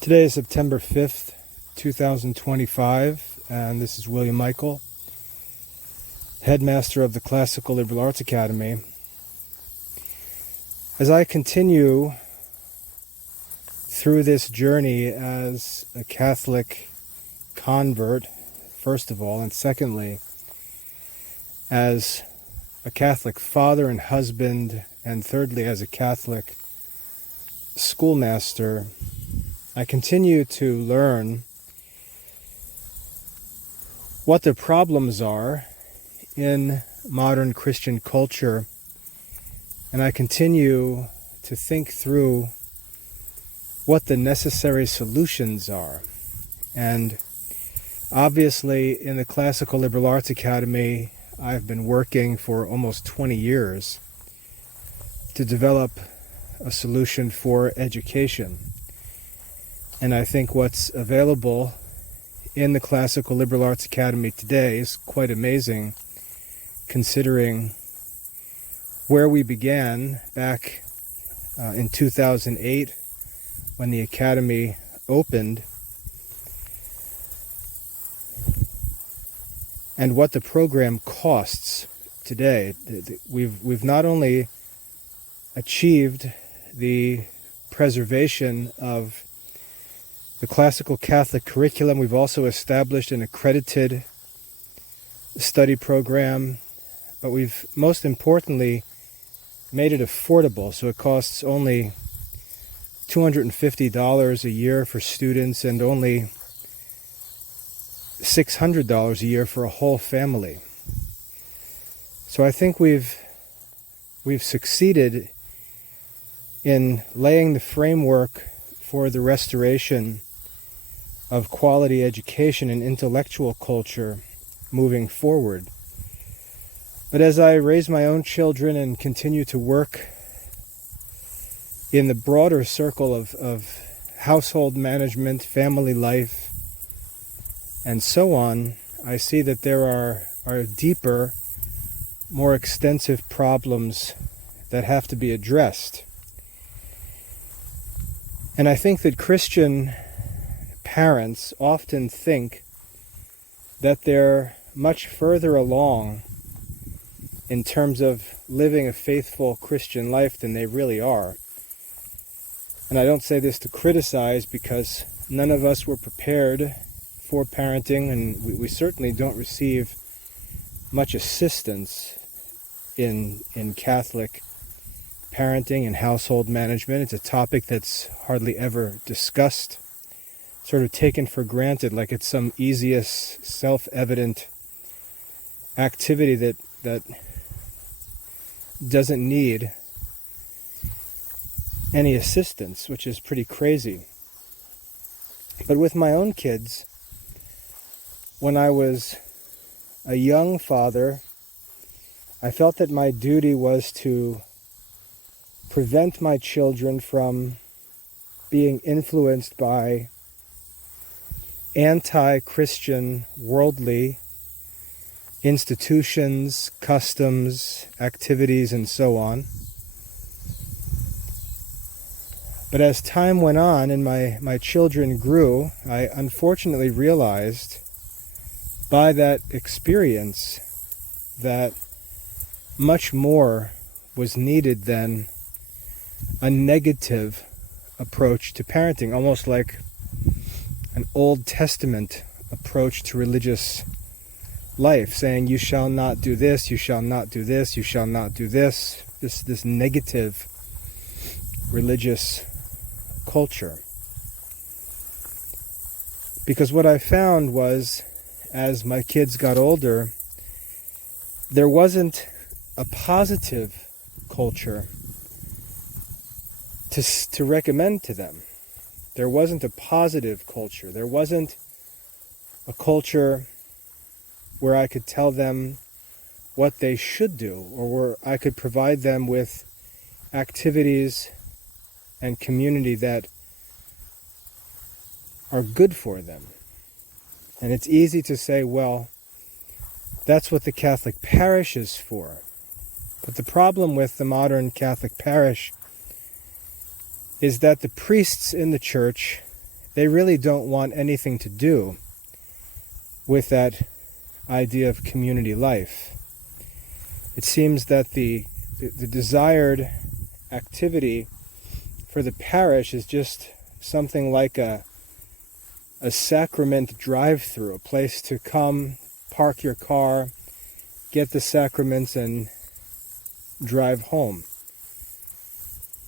Today is September 5th, 2025, and this is William Michael, headmaster of the Classical Liberal Arts Academy. As I continue through this journey as a Catholic convert, first of all, and secondly, as a Catholic father and husband, and thirdly, as a Catholic schoolmaster, I continue to learn what the problems are in modern Christian culture, and I continue to think through what the necessary solutions are. And obviously, in the Classical Liberal Arts Academy, I've been working for almost 20 years to develop a solution for education. And I think what's available in the Classical Liberal Arts Academy today is quite amazing, considering where we began back in 2008 when the Academy opened, and what the program costs today. We've not only achieved the preservation of the classical Catholic curriculum, we've also established an accredited study program, but we've most importantly made it affordable. So it costs only $250 a year for students and only $600 a year for a whole family. So I think we've succeeded in laying the framework for the restoration of quality education and intellectual culture moving forward. But as I raise my own children and continue to work in the broader circle of household management, family life, and so on, I see that there are deeper, more extensive problems that have to be addressed. And I think that Christian parents often think that they're much further along in terms of living a faithful Christian life than they really are. And I don't say this to criticize, because none of us were prepared for parenting, and we certainly don't receive much assistance in Catholic parenting and household management. It's a topic that's hardly ever discussed, sort of taken for granted, like it's some easiest, self-evident activity that doesn't need any assistance, which is pretty crazy. But with my own kids, when I was a young father, I felt that my duty was to prevent my children from being influenced by anti-Christian, worldly institutions, customs, activities, and so on. But as time went on and my children grew, I unfortunately realized by that experience that much more was needed than a negative approach to parenting, almost like an Old Testament approach to religious life, saying you shall not do this, you shall not do this, you shall not do this, this negative religious culture. Because what I found was, as my kids got older, there wasn't a positive culture to recommend to them. There wasn't a positive culture. There wasn't a culture where I could tell them what they should do, or where I could provide them with activities and community that are good for them. And it's easy to say, well, that's what the Catholic parish is for. But the problem with the modern Catholic parish is that the priests in the church, they really don't want anything to do with that idea of community life. It seems that the desired activity for the parish is just something like a sacrament drive-through, a place to come, park your car, get the sacraments, and drive home.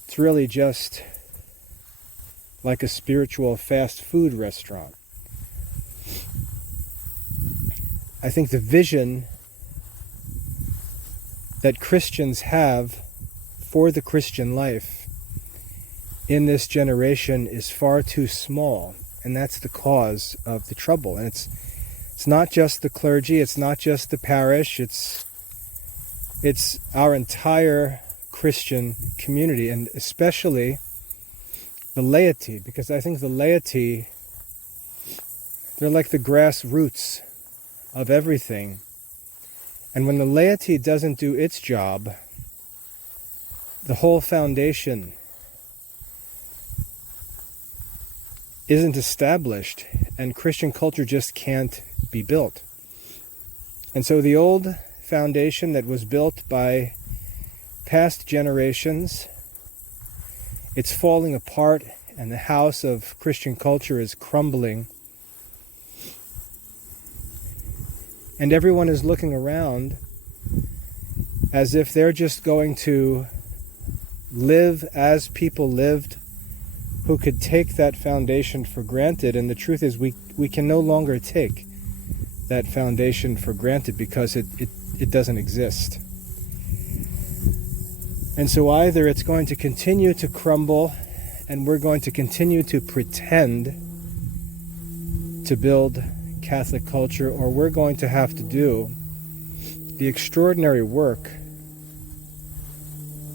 It's really just like a spiritual fast food restaurant. I think the vision that Christians have for the Christian life in this generation is far too small, and that's the cause of the trouble. And it's not just the clergy, it's not just the parish, it's our entire Christian community, and especially the laity, because I think the laity, they're like the grassroots of everything. And when the laity doesn't do its job, the whole foundation isn't established, and Christian culture just can't be built. And so the old foundation that was built by past generations, it's falling apart, and the house of Christian culture is crumbling. And everyone is looking around as if they're just going to live as people lived who could take that foundation for granted. And the truth is we can no longer take that foundation for granted because it doesn't exist. And so either it's going to continue to crumble and we're going to continue to pretend to build Catholic culture, or we're going to have to do the extraordinary work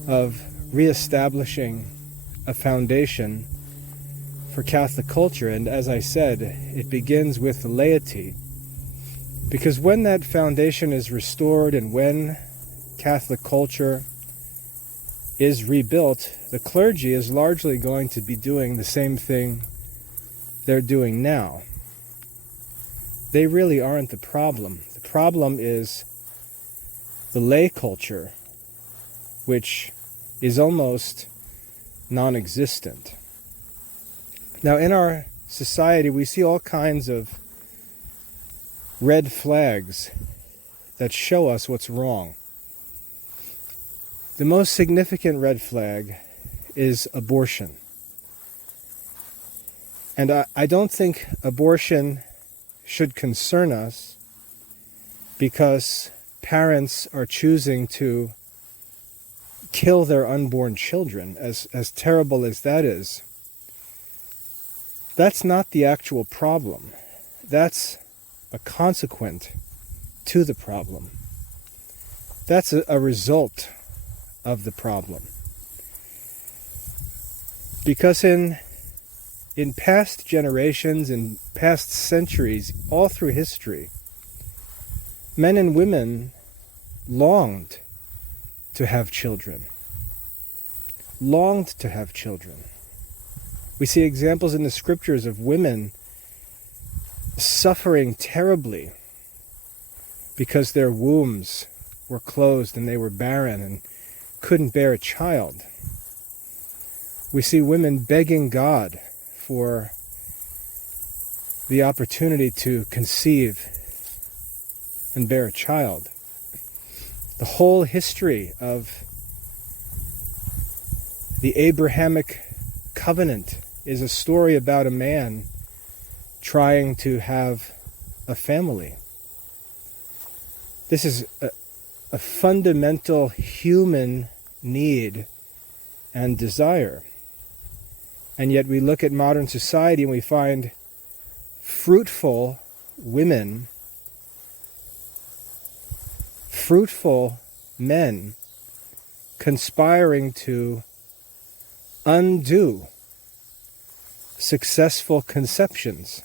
of reestablishing a foundation for Catholic culture. And as I said, it begins with the laity. Because when that foundation is restored and when Catholic culture is rebuilt, the clergy is largely going to be doing the same thing they're doing now. They really aren't the problem. The problem is the lay culture, which is almost non-existent. Now, in our society, we see all kinds of red flags that show us what's wrong. The most significant red flag is abortion. And I don't think abortion should concern us because parents are choosing to kill their unborn children, as terrible as that is. That's not the actual problem. That's a consequent to the problem. That's a result of the problem. Because in past generations, in past centuries, all through history, men and women longed to have children. Longed to have children. We see examples in the scriptures of women suffering terribly because their wombs were closed and they were barren and couldn't bear a child. We see women begging God for the opportunity to conceive and bear a child. The whole history of the Abrahamic covenant is a story about a man trying to have a family. This is a fundamental human need and desire. And yet we look at modern society and we find fruitful women, fruitful men conspiring to undo successful conceptions,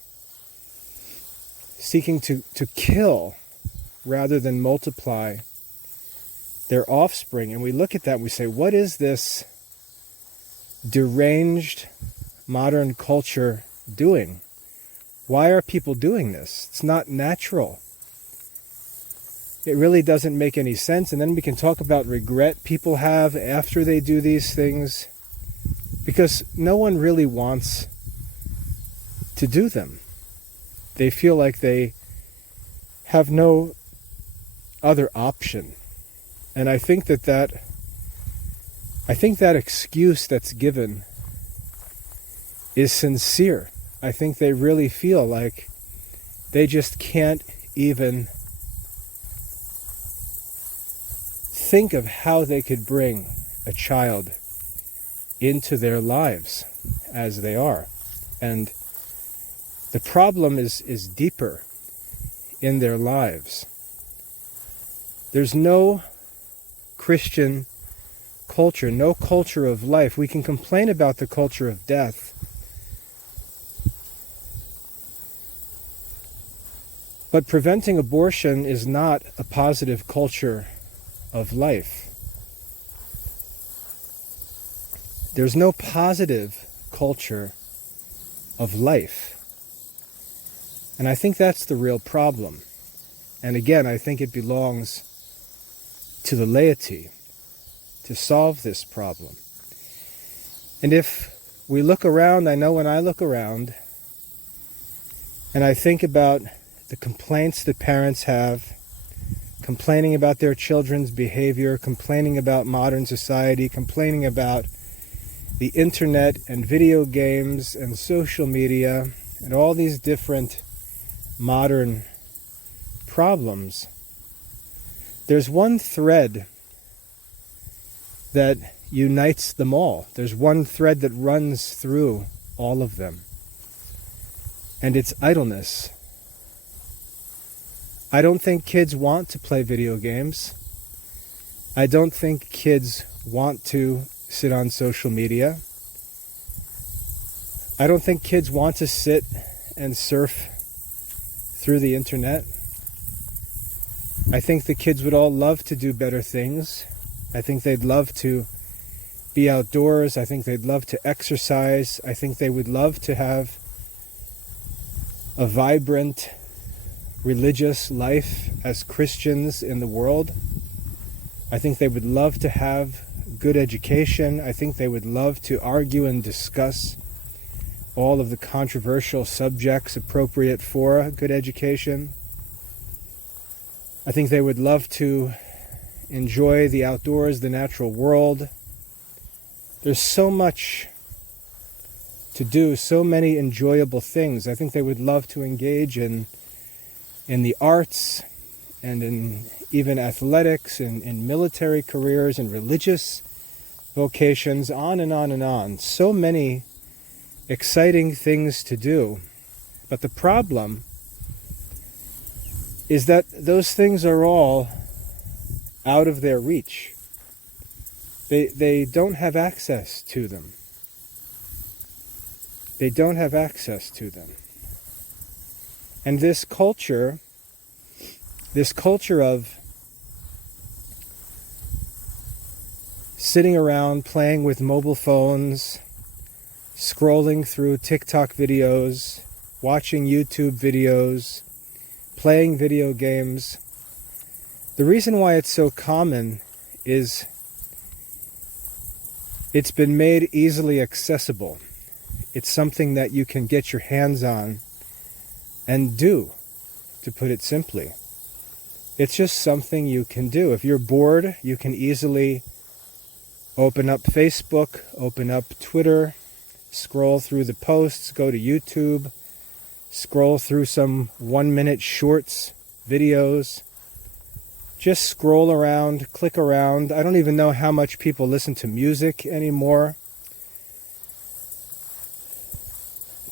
seeking to kill rather than multiply their offspring. And we look at that and we say, what is this deranged modern culture doing? Why are people doing this? It's not natural. It really doesn't make any sense. And then we can talk about regret people have after they do these things, because no one really wants to do them. They feel like they have no other option. And I think that excuse that's given is sincere. I think they really feel like they just can't even think of how they could bring a child into their lives as they are. And the problem is deeper in their lives. There's no Christian culture, no culture of life. We can complain about the culture of death, but preventing abortion is not a positive culture of life. There's no positive culture of life. And I think that's the real problem. And again, I think it belongs to the laity to solve this problem. And if we look around, I know when I look around and I think about the complaints that parents have, complaining about their children's behavior, complaining about modern society, complaining about the internet and video games and social media and all these different modern problems, there's one thread that unites them all. There's one thread that runs through all of them, and it's idleness. I don't think kids want to play video games. I don't think kids want to sit on social media. I don't think kids want to sit and surf through the internet. I think the kids would all love to do better things. I think they'd love to be outdoors. I think they'd love to exercise. I think they would love to have a vibrant religious life as Christians in the world. I think they would love to have good education. I think they would love to argue and discuss all of the controversial subjects appropriate for a good education. I think they would love to enjoy the outdoors, the natural world. There's so much to do, so many enjoyable things. I think they would love to engage in the arts and in even athletics and in military careers and religious vocations, on and on and on. So many exciting things to do. But the problem is that those things are all out of their reach. They don't have access to them. They don't have access to them. And this culture of sitting around playing with mobile phones, scrolling through TikTok videos, watching YouTube videos, playing video games, the reason why it's so common is it's been made easily accessible. It's something that you can get your hands on and do, to put it simply. It's just something you can do. If you're bored, you can easily open up Facebook, open up Twitter, scroll through the posts, go to YouTube, scroll through some 1-minute shorts, videos. Just scroll around, click around. I don't even know how much people listen to music anymore.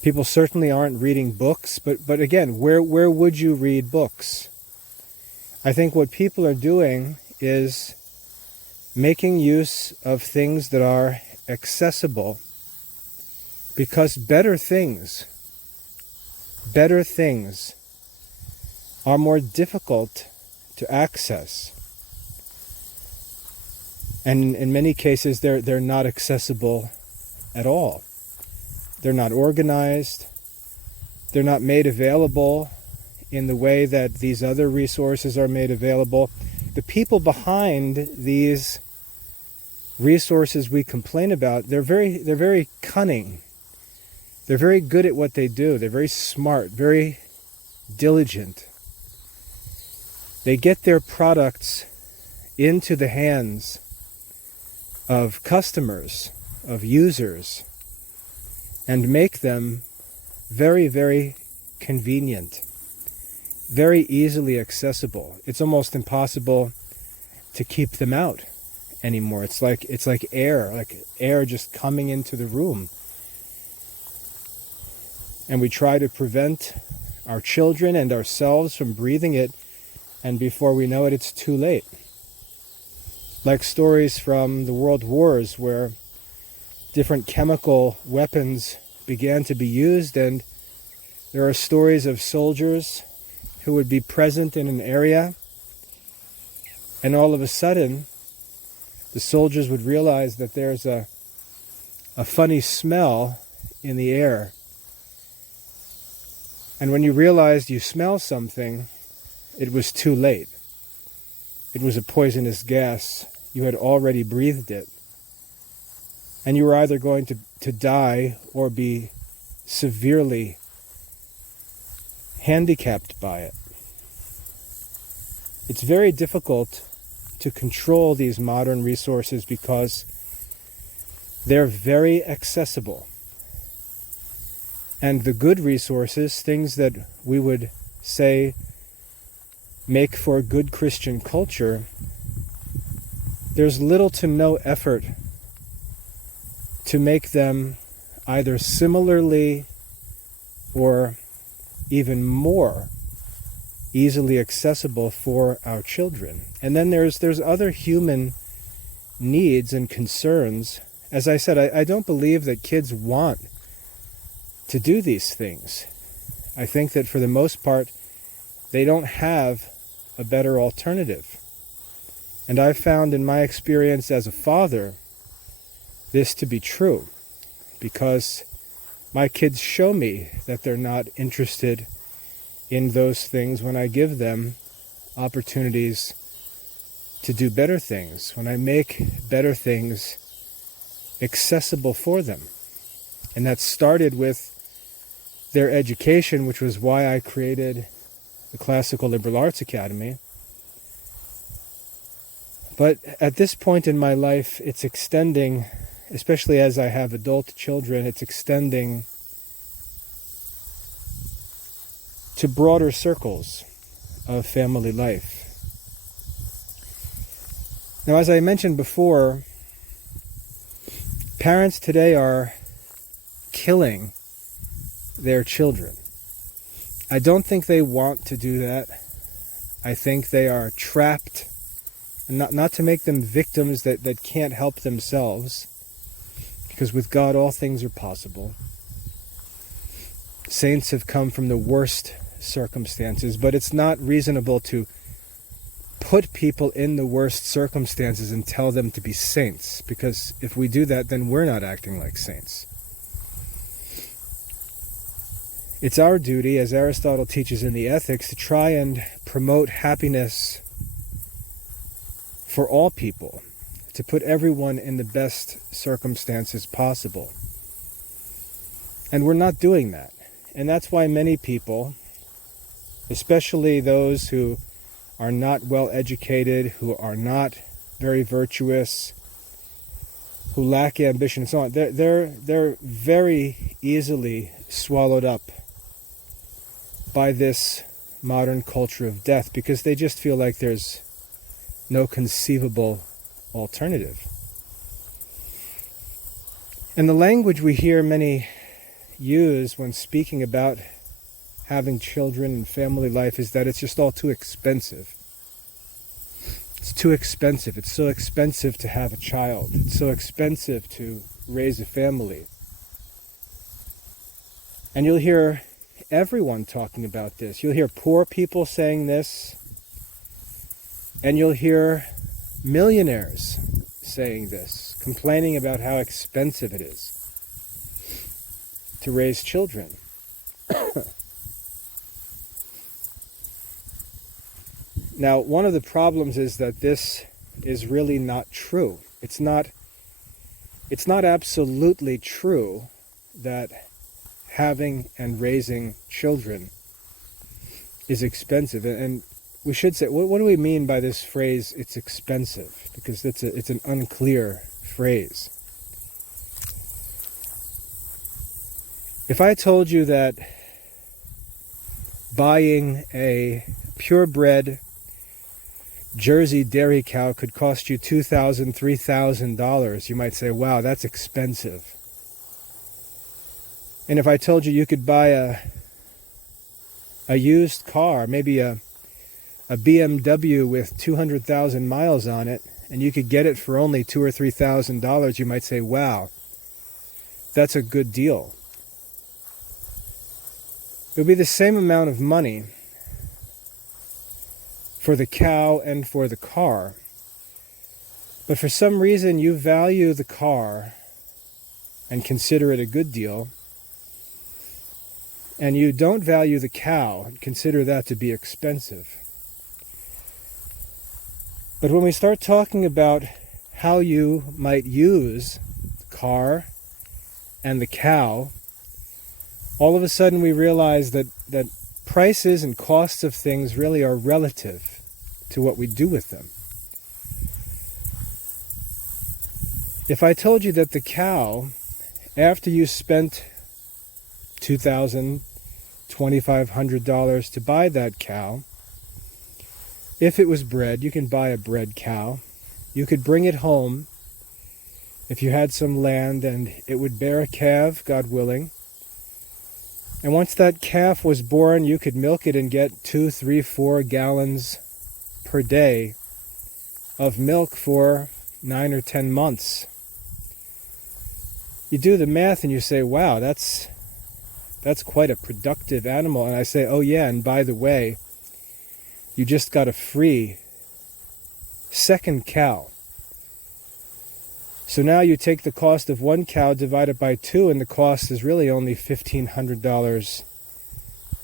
People certainly aren't reading books, but again, where would you read books? I think what people are doing is making use of things that are accessible, because better things are more difficult to access. And in many cases, they're not accessible at all. They're not organized. They're not made available in the way that these other resources are made available. The people behind these resources we complain about, they're very cunning. They're very good at what they do. They're very smart, very diligent. They get their products into the hands of customers, of users, and make them very, very convenient, very easily accessible. It's almost impossible to keep them out anymore. It's like air just coming into the room. And we try to prevent our children and ourselves from breathing it, and before we know it, it's too late. Like stories from the world wars where different chemical weapons began to be used, and there are stories of soldiers who would be present in an area, and all of a sudden the soldiers would realize that there's a funny smell in the air. And when you realized you smell something, it was too late. It was a poisonous gas. You had already breathed it. And you were either going to die or be severely handicapped by it. It's very difficult to control these modern resources because they're very accessible. And the good resources, things that we would say make for a good Christian culture, there's little to no effort to make them either similarly or even more easily accessible for our children. And then there's other human needs and concerns. As I said, I don't believe that kids want to do these things. I think that for the most part, they don't have a better alternative. And I've found in my experience as a father this to be true, because my kids show me that they're not interested in those things when I give them opportunities to do better things, when I make better things accessible for them. And that started with their education, which was why I created the Classical Liberal Arts Academy. But at this point in my life, it's extending, especially as I have adult children, it's extending to broader circles of family life. Now, as I mentioned before, parents today are killing their children. I don't think they want to do that. I think they are trapped, and not to make them victims that can't help themselves, because with God all things are possible. Saints have come from the worst circumstances, but it's not reasonable to put people in the worst circumstances and tell them to be saints, because if we do that, then we're not acting like saints. It's our duty, as Aristotle teaches in the Ethics, to try and promote happiness for all people, to put everyone in the best circumstances possible. And we're not doing that. And that's why many people, especially those who are not well educated, who are not very virtuous, who lack ambition and so on, they're very easily swallowed up by this modern culture of death, because they just feel like there's no conceivable alternative. And the language we hear many use when speaking about having children and family life is that it's just all too expensive. It's too expensive. It's so expensive to have a child. It's so expensive to raise a family. And you'll hear everyone talking about this. You'll hear poor people saying this, and you'll hear millionaires saying this, complaining about how expensive it is to raise children. Now, one of the problems is that this is really not true. It's not absolutely true that having and raising children is expensive. And we should say, what do we mean by this phrase, it's expensive? Because it's an unclear phrase. If I told you that buying a purebred Jersey dairy cow could cost you $2,000, $3,000, you might say, wow, that's expensive. And if I told you you could buy a used car, maybe a BMW with 200,000 miles on it, and you could get it for only $2,000 or $3,000, you might say, wow, that's a good deal. It would be the same amount of money for the cow and for the car. But for some reason you value the car and consider it a good deal, and you don't value the cow and consider that to be expensive. But when we start talking about how you might use the car and the cow, all of a sudden we realize that prices and costs of things really are relative to what we do with them. If I told you that the cow, after you spent $2,000, $2,500 to buy that cow, if it was bred, you can buy a bred cow, you could bring it home if you had some land and it would bear a calf, God willing. And once that calf was born, you could milk it and get 2, 3, 4 gallons per day of milk for 9 or 10 months. You do the math and you say, wow, that's quite a productive animal. And I say, oh yeah, and by the way, you just got a free second cow. So now you take the cost of one cow, divide it by 2, and the cost is really only $1,500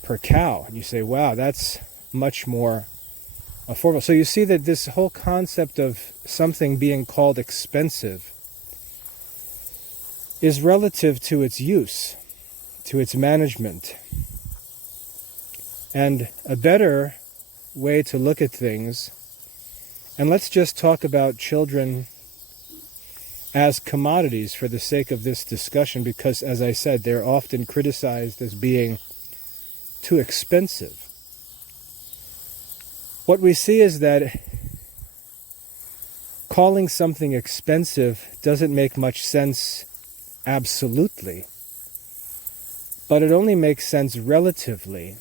per cow. And you say, wow, that's much more affordable. So you see that this whole concept of something being called expensive is relative to its use, to its management. And a better way to look at things, and let's just talk about children as commodities for the sake of this discussion, because, as I said, they're often criticized as being too expensive. What we see is that calling something expensive doesn't make much sense absolutely, but it only makes sense relatively.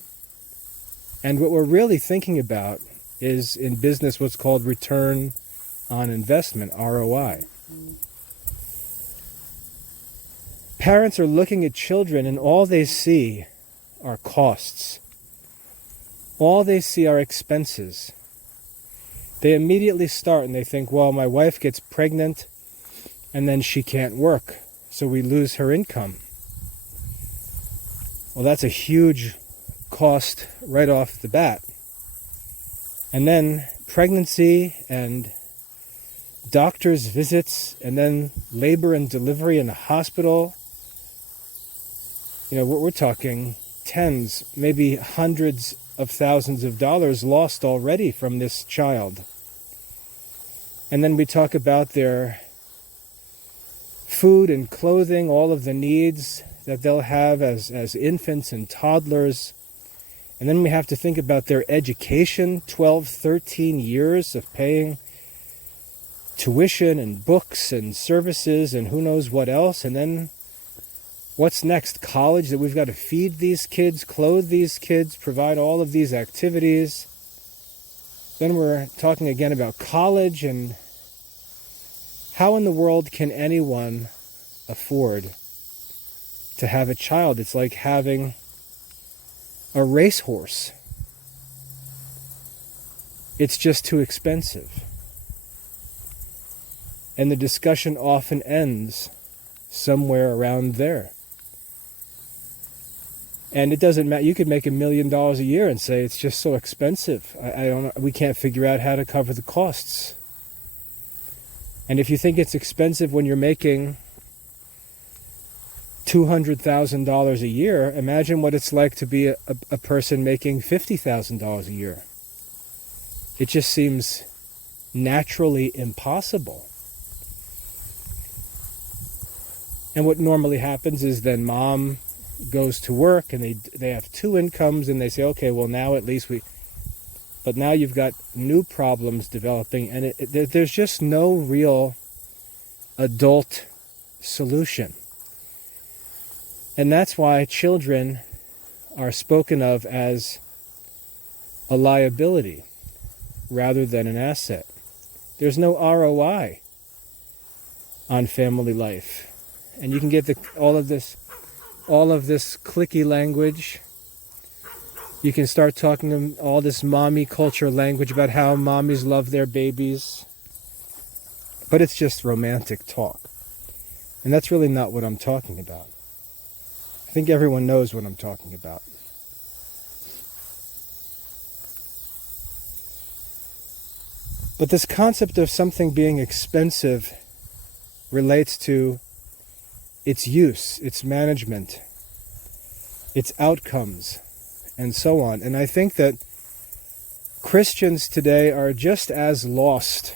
And what we're really thinking about is, in business, what's called return on investment, ROI. Parents are looking at children and all they see are costs. All they see are expenses. They immediately start and they think, well, my wife gets pregnant and then she can't work, so we lose her income. Well, that's a huge cost right off the bat. And then pregnancy and doctor's visits and then labor and delivery in the hospital. You know, we're talking tens, maybe hundreds of thousands of dollars lost already from this child. And then we talk about their food and clothing, all of the needs that they'll have as infants and toddlers. And then we have to think about their education, 12, 13 years of paying tuition and books and services and who knows what else. And then what's next? College, that we've got to feed these kids, clothe these kids, provide all of these activities. Then we're talking again about college, and how in the world can anyone afford to have a child? It's like having a racehorse. It's just too expensive. And the discussion often ends somewhere around there. And it doesn't matter. You could make $1 million a year and say it's just so expensive. We can't figure out how to cover the costs. And if you think it's expensive when you're making $200,000 a year, imagine what it's like to be a person making $50,000 a year. It just seems naturally impossible. And what normally happens is then mom goes to work and they have two incomes and they say, okay, well now at least but now you've got new problems developing, and there's just no real adult solution. And that's why children are spoken of as a liability rather than an asset. There's no ROI on family life. And you can get all of this cliquey language. You can start talking all this mommy culture language about how mommies love their babies. But it's just romantic talk. And that's really not what I'm talking about. I think everyone knows what I'm talking about. But this concept of something being expensive relates to its use, its management, its outcomes, and so on. And I think that Christians today are just as lost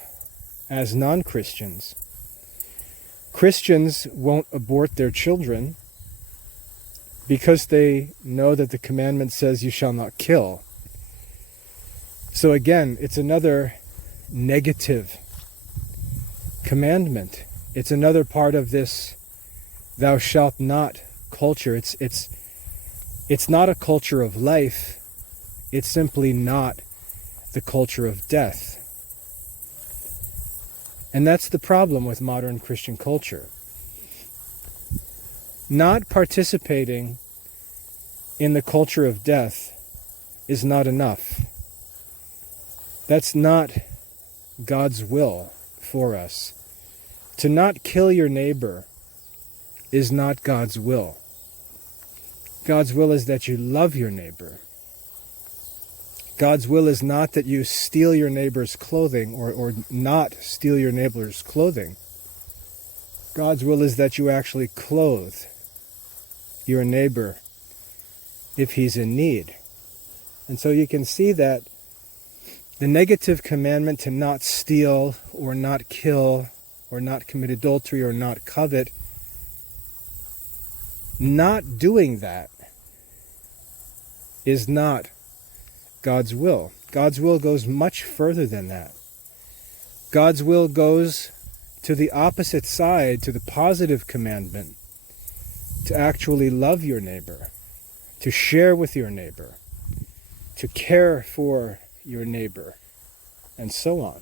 as non-Christians. Christians won't abort their children because they know that the commandment says you shall not kill. So again, it's another negative commandment. It's another part of this thou shalt not culture. It's not a culture of life. It's simply not the culture of death. And that's the problem with modern Christian culture. Not participating in the culture of death is not enough. That's not God's will for us. To not kill your neighbor is not God's will. God's will is that you love your neighbor. God's will is not that you steal your neighbor's clothing or not steal your neighbor's clothing. God's will is that you actually clothe your neighbor if he's in need. And so you can see that the negative commandment to not steal or not kill or not commit adultery or not covet, not doing that is not God's will. God's will goes much further than that. God's will goes to the opposite side, to the positive commandment, to actually love your neighbor, to share with your neighbor, to care for your neighbor, and so on.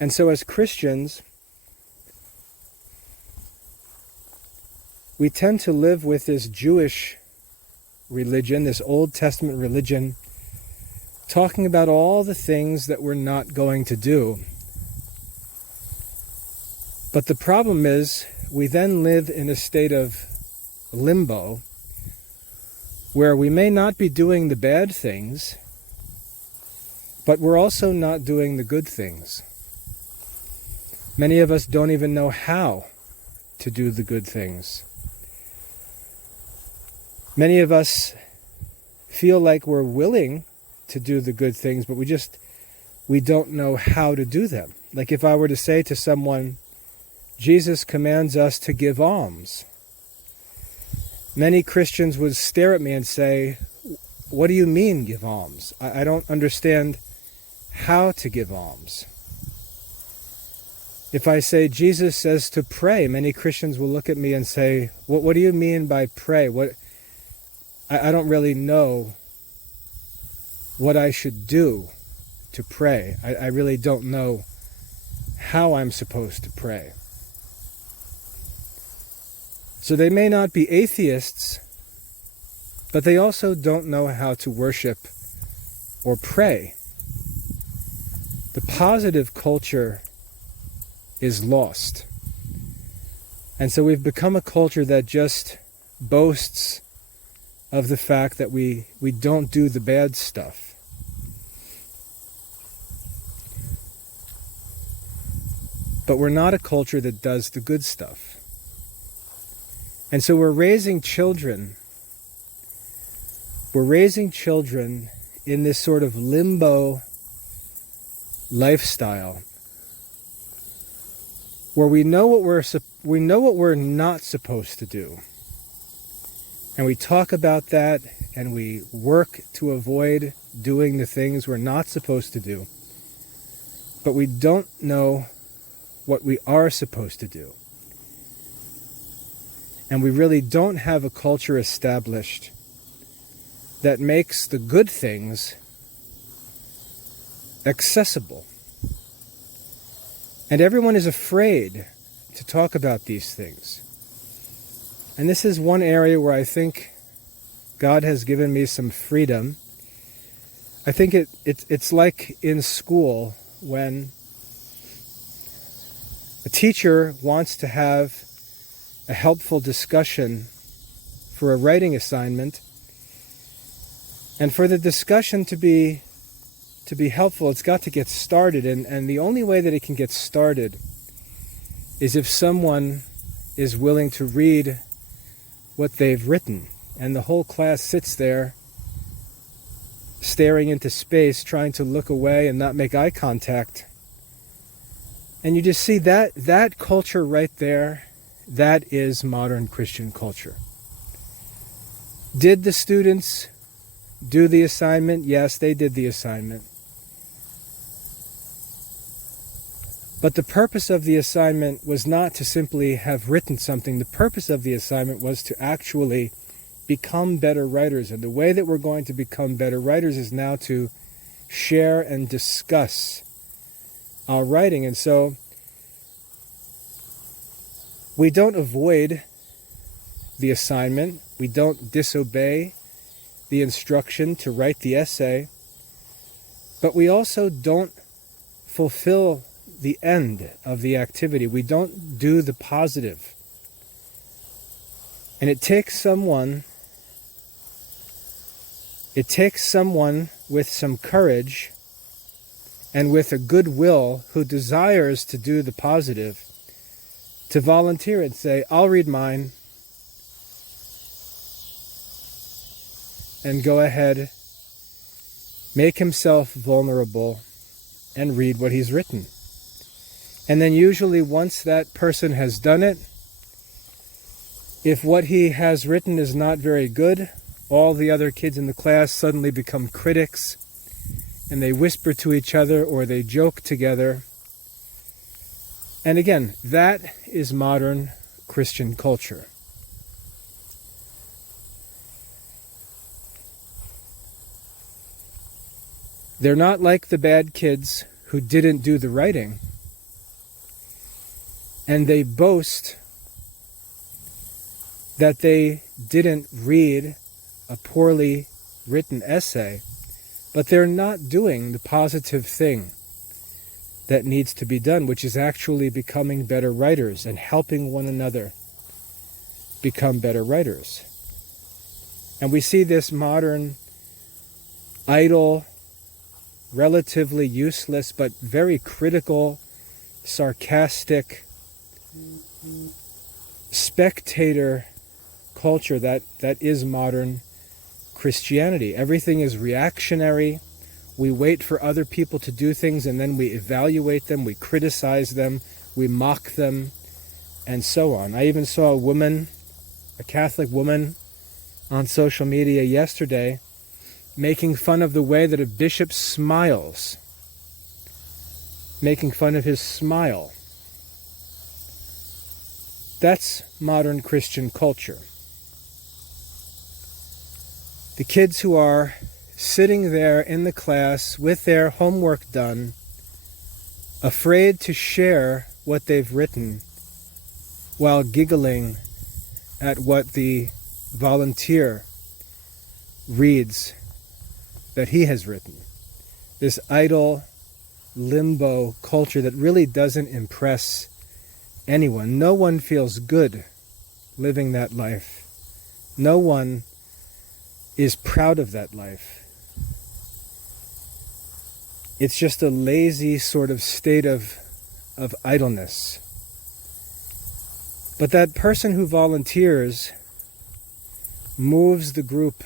And so as Christians, we tend to live with this Jewish religion, this Old Testament religion, talking about all the things that we're not going to do. But the problem is, we then live in a state of limbo, where we may not be doing the bad things, but we're also not doing the good things. Many of us don't even know how to do the good things. Many of us feel like we're willing to do the good things, but we don't know how to do them. Like if I were to say to someone, Jesus commands us to give alms, many Christians would stare at me and say, what do you mean give alms? I don't understand how to give alms. If I say Jesus says to pray, many Christians will look at me and say, what do you mean by pray? I don't really know what I should do to pray. I really don't know how I'm supposed to pray. So they may not be atheists, but they also don't know how to worship or pray. The positive culture is lost. And so we've become a culture that just boasts of the fact that we don't do the bad stuff. But we're not a culture that does the good stuff. And so we're raising children. We're raising children in this sort of limbo lifestyle where we know what we're not supposed to do. And we talk about that and we work to avoid doing the things we're not supposed to do. But we don't know what we are supposed to do. And we really don't have a culture established that makes the good things accessible. And everyone is afraid to talk about these things. And this is one area where I think God has given me some freedom. I think it's like in school when a teacher wants to have a helpful discussion for a writing assignment. And for the discussion to be helpful, it's got to get started. And the only way that it can get started is if someone is willing to read what they've written. And the whole class sits there staring into space, trying to look away and not make eye contact. And you just see that culture right there, that is modern Christian culture. Did the students do the assignment? Yes, they did the assignment. But the purpose of the assignment was not to simply have written something. The purpose of the assignment was to actually become better writers. And the way that we're going to become better writers is now to share and discuss our writing. And so we don't avoid the assignment. We don't disobey the instruction to write the essay. But we also don't fulfill the end of the activity. We don't do the positive. And it takes someone with some courage and with a good will who desires to do the positive to volunteer and say, I'll read mine, and go ahead, make himself vulnerable, and read what he's written. And then usually once that person has done it, if what he has written is not very good, all the other kids in the class suddenly become critics, and they whisper to each other or they joke together. And again, that is modern Christian culture. They're not like the bad kids who didn't do the writing. And they boast that they didn't read a poorly written essay, but they're not doing the positive thing that needs to be done, which is actually becoming better writers and helping one another become better writers. And we see this modern, idle, relatively useless, but very critical, sarcastic, spectator culture that is modern Christianity. Everything is reactionary. We wait for other people to do things and then we evaluate them, we criticize them, we mock them, and so on. I even saw a Catholic woman on social media yesterday making fun of the way that a bishop smiles, making fun of his smile. That's modern Christian culture. The kids who are sitting there in the class with their homework done, afraid to share what they've written, while giggling at what the volunteer reads that he has written. This idle limbo culture that really doesn't impress anyone. No one feels good living that life. No one is proud of that life. It's just a lazy sort of state of idleness. But that person who volunteers moves the group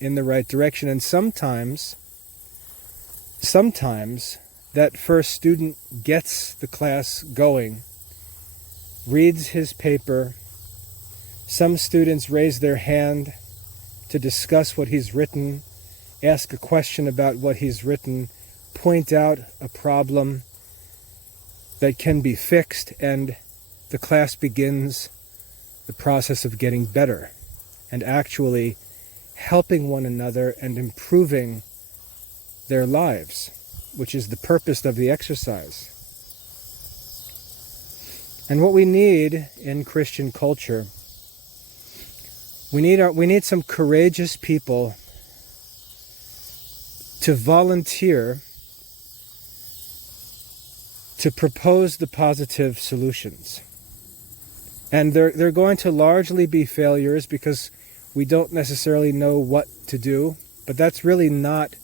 in the right direction, and sometimes that first student gets the class going, reads his paper. Some students raise their hand to discuss what he's written, ask a question about what he's written, point out a problem that can be fixed, and the class begins the process of getting better and actually helping one another and improving their lives, which is the purpose of the exercise. And what we need in Christian culture, we need some courageous people to volunteer to propose the positive solutions. And they're going to largely be failures because we don't necessarily know what to do, but that's really not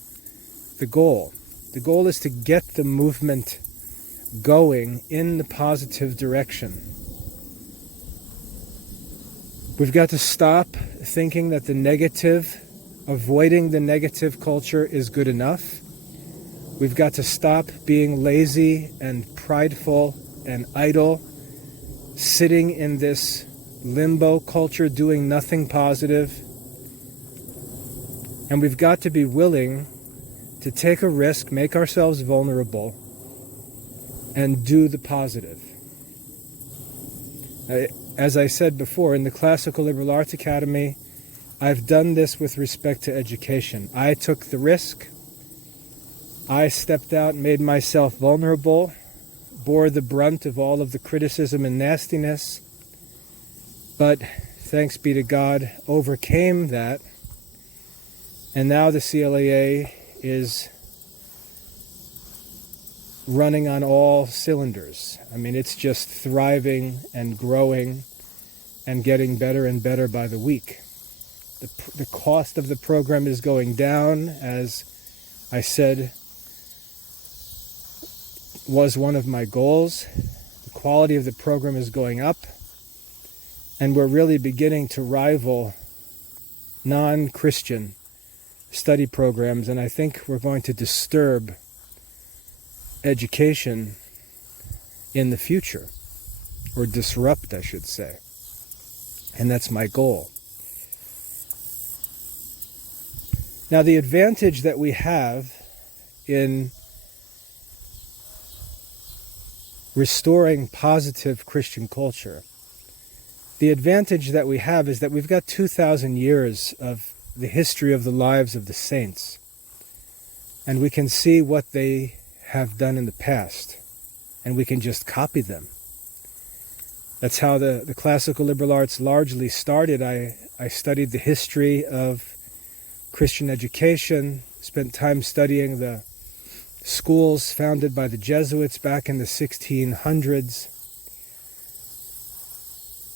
the goal. The goal is to get the movement going in the positive direction. We've got to stop thinking that avoiding the negative culture is good enough. We've got to stop being lazy and prideful and idle, sitting in this limbo culture, doing nothing positive. And we've got to be willing to take a risk, make ourselves vulnerable, and do the positive. As I said before, in the Classical Liberal Arts Academy, I've done this with respect to education. I took the risk. I stepped out, made myself vulnerable, bore the brunt of all of the criticism and nastiness, but thanks be to God, overcame that. And now the CLAA is running on all cylinders. I mean, it's just thriving and growing and getting better and better by the week. The cost of the program is going down, as I said was one of my goals. The quality of the program is going up, and we're really beginning to rival non-Christian study programs, and I think we're going to disturb education in the future, or disrupt, I should say. And that's my goal. Now, the advantage that we have in restoring positive Christian culture, the advantage that we have is that we've got 2,000 years of the history of the lives of the saints, and we can see what they have done in the past, and we can just copy them. That's how the classical liberal arts largely started. I studied the history of Christian education, spent time studying the schools founded by the Jesuits back in the 1600s,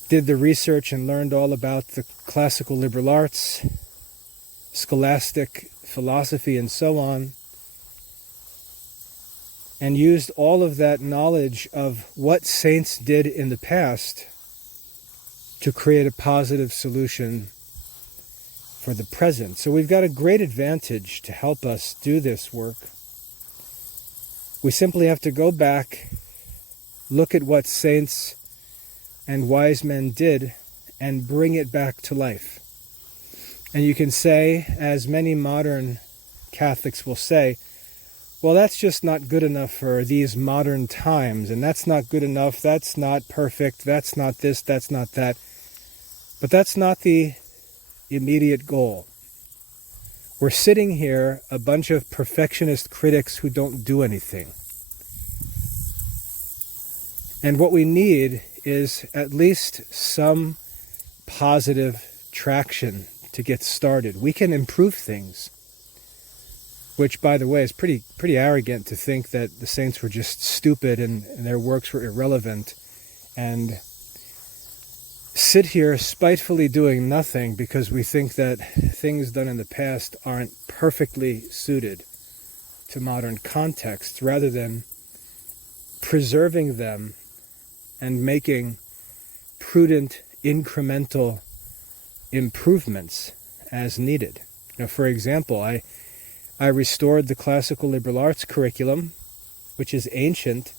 did the research and learned all about the classical liberal arts, scholastic philosophy, and so on, and used all of that knowledge of what saints did in the past to create a positive solution for the present. So we've got a great advantage to help us do this work. We simply have to go back, look at what saints and wise men did, and bring it back to life. And you can say, as many modern Catholics will say, well, that's just not good enough for these modern times, and that's not good enough, that's not perfect, that's not this, that's not that. But that's not the immediate goal. We're sitting here, a bunch of perfectionist critics who don't do anything. And what we need is at least some positive traction to get started. We can improve things, which, by the way, is pretty arrogant to think that the saints were just stupid and their works were irrelevant. And sit here spitefully doing nothing because we think that things done in the past aren't perfectly suited to modern contexts, rather than preserving them and making prudent, incremental improvements as needed. For example, I restored the classical liberal arts curriculum, which is ancient,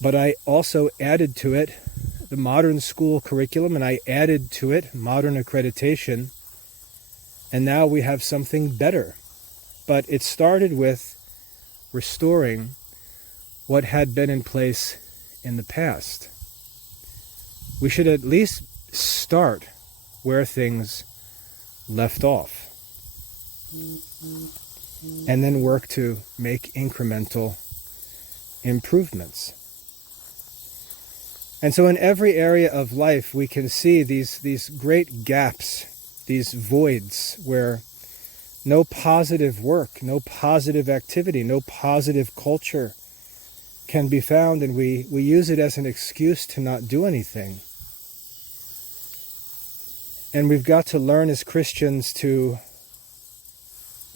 but I also added to it the modern school curriculum, and I added to it modern accreditation, and now we have something better. But it started with restoring what had been in place in the past. We should at least start where things left off, and then work to make incremental improvements. And so in every area of life, we can see these great gaps, these voids where no positive work, no positive activity, no positive culture can be found, and we use it as an excuse to not do anything. And we've got to learn as Christians to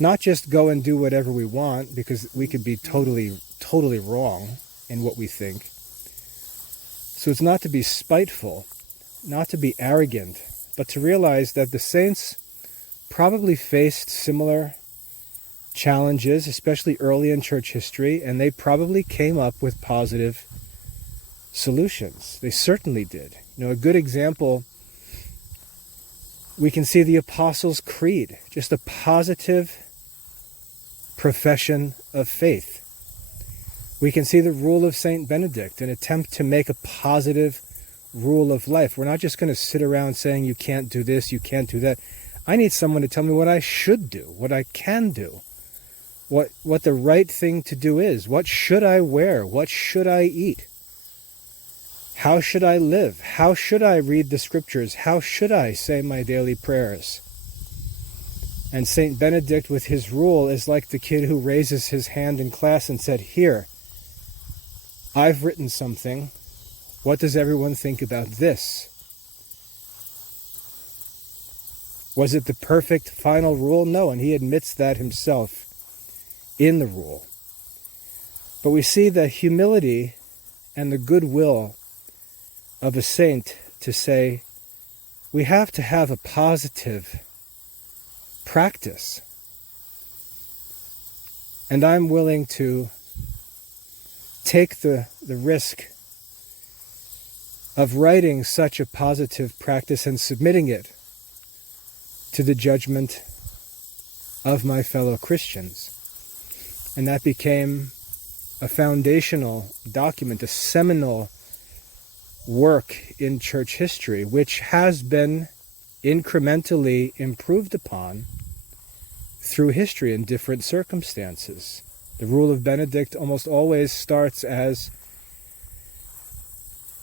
not just go and do whatever we want, because we could be totally wrong in what we think. So it's not to be spiteful, not to be arrogant, but to realize that the saints probably faced similar challenges, especially early in church history, and they probably came up with positive solutions. They certainly did. A good example, we can see the Apostles' Creed, just a positive profession of faith. We can see the rule of St. Benedict, an attempt to make a positive rule of life. We're not just going to sit around saying you can't do this, you can't do that. I need someone to tell me what I should do, what I can do, what the right thing to do is. What should I wear? What should I eat? How should I live? How should I read the scriptures? How should I say my daily prayers? And St. Benedict, with his rule, is like the kid who raises his hand in class and said, "Here, I've written something. What does everyone think about this?" Was it the perfect final rule? No, and he admits that himself in the rule. But we see the humility and the goodwill of a saint to say, we have to have a positive practice. And I'm willing to take the risk of writing such a positive practice and submitting it to the judgment of my fellow Christians. And that became a foundational document, a seminal work in church history, which has been incrementally improved upon through history in different circumstances. The rule of Benedict almost always starts as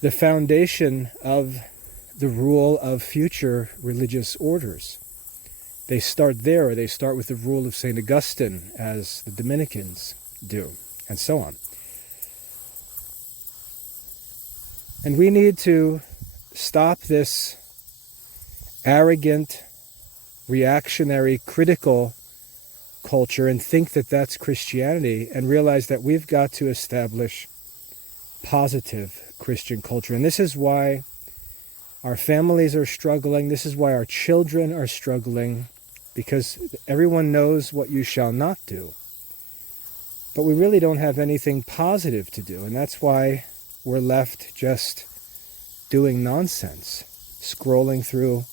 the foundation of the rule of future religious orders. They start there, or they start with the rule of St. Augustine, as the Dominicans do, and so on. And we need to stop this arrogant, reactionary, critical culture and think that that's Christianity, and realize that we've got to establish positive Christian culture. And this is why our families are struggling. This is why our children are struggling, because everyone knows what you shall not do. But we really don't have anything positive to do, and that's why we're left just doing nonsense, scrolling through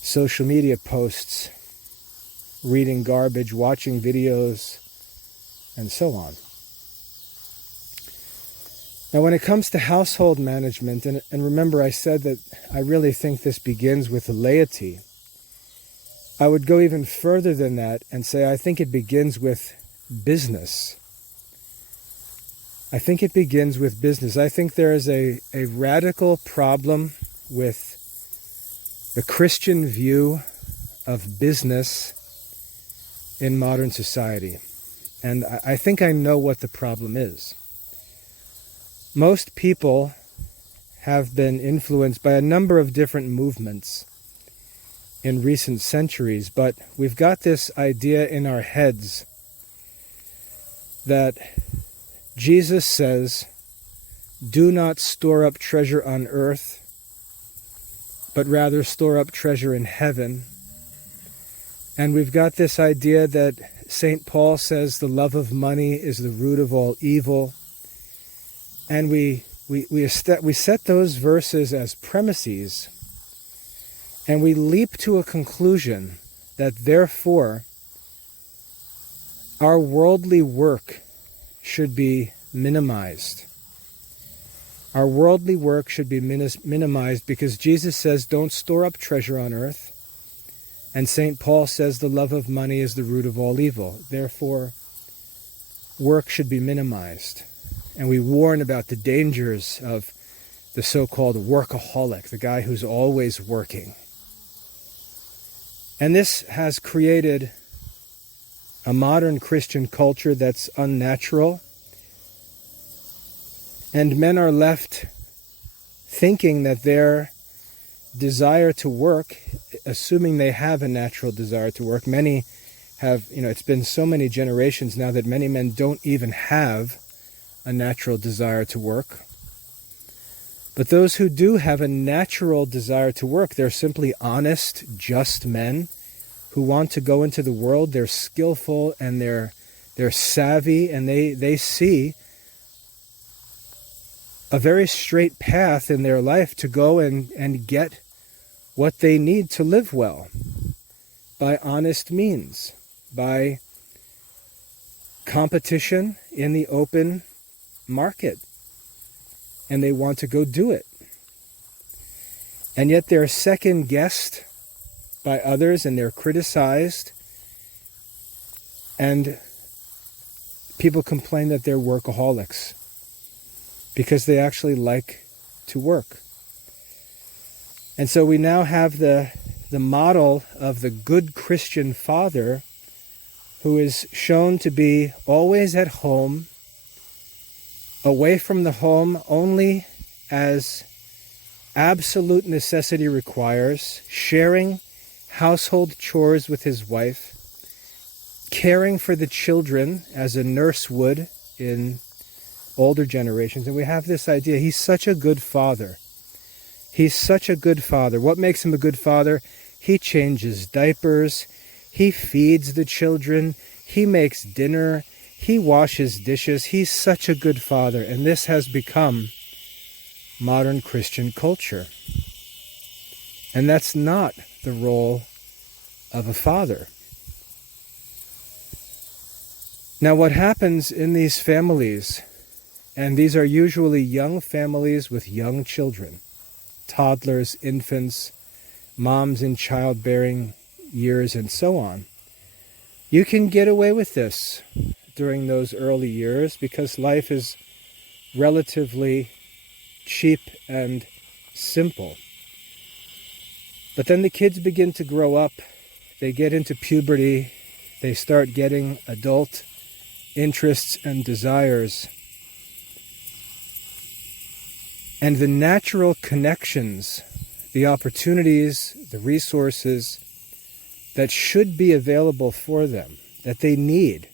social media posts, reading garbage, watching videos, and so on. Now, when it comes to household management, and remember I said that I really think this begins with the laity, I would go even further than that and say I think it begins with business. I think it begins with business. I think there is a radical problem with the Christian view of business in modern society. And I think I know what the problem is. Most people have been influenced by a number of different movements in recent centuries, but we've got this idea in our heads that Jesus says, "Do not store up treasure on earth, but rather store up treasure in heaven." And we've got this idea that St. Paul says the love of money is the root of all evil. And we set those verses as premises, and we leap to a conclusion that therefore our worldly work should be minimized. Our worldly work should be minimized because Jesus says, "Don't store up treasure on earth." And St. Paul says the love of money is the root of all evil. Therefore, work should be minimized. And we warn about the dangers of the so-called workaholic, the guy who's always working. And this has created a modern Christian culture that's unnatural. And men are left thinking that their desire to work, assuming they have a natural desire to work, many have, it's been so many generations now that many men don't even have a natural desire to work. But those who do have a natural desire to work, they're simply honest, just men who want to go into the world. They're skillful and they're savvy, and they see a very straight path in their life to go and get what they need to live well by honest means, by competition in the open market. And they want to go do it. And yet they're second-guessed by others, and they're criticized. And people complain that they're workaholics because they actually like to work. And so we now have the model of the good Christian father who is shown to be always at home, away from the home only as absolute necessity requires, sharing household chores with his wife, caring for the children as a nurse would in older generations. And we have this idea, he's such a good father. He's such a good father. What makes him a good father? He changes diapers, he feeds the children, he makes dinner, he washes dishes. He's such a good father. And this has become modern Christian culture. And that's not the role of a father. Now, what happens in these families, and these are usually young families with young children, toddlers, infants, moms in childbearing years, and so on. You can get away with this during those early years because life is relatively cheap and simple. But then the kids begin to grow up, they get into puberty, they start getting adult interests and desires. And the natural connections, the opportunities, the resources that should be available for them, that they need